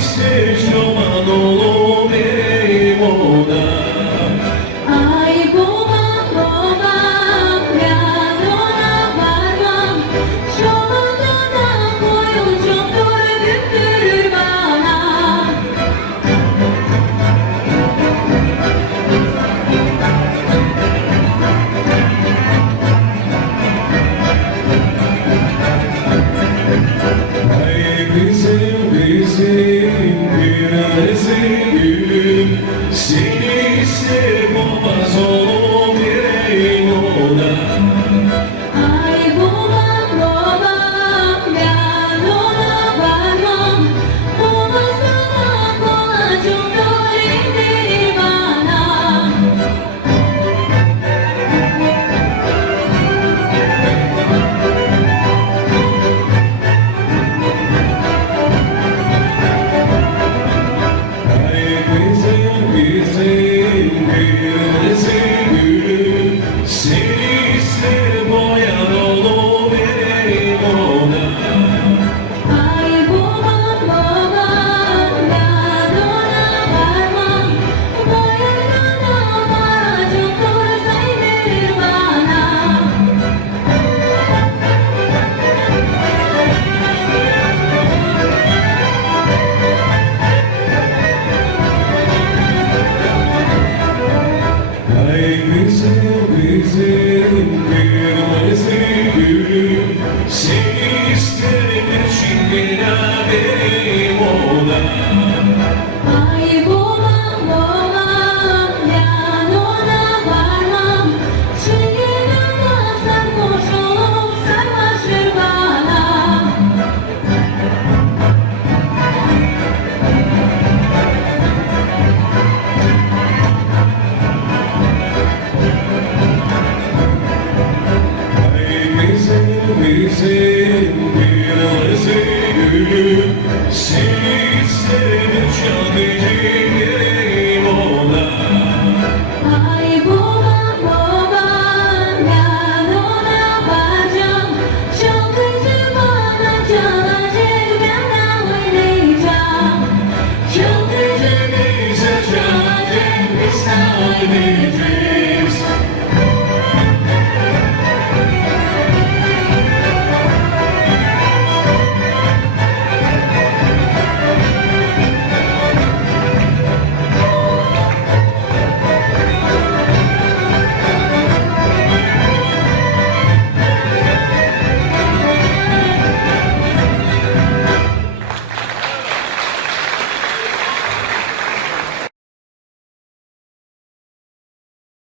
seçiyorman oğlum ey moda. Ay babam babam yanına varmam. Şovundan boyun çoktur büktürür bana. Ay bizim prenses gülüm, seni isterim olmaz oğlum ey moda. Ay babam babam yanına varmam. Babasından bana çoktur indirir bana. Ay bizim prenses gülüm, seni isterim boyan oğlum ey moda. Ay babam babam yanına varmam. Boynuna bana çoktur sayılır bana. Ay bizim prenses gülüm, seni isterim çingene ey moda.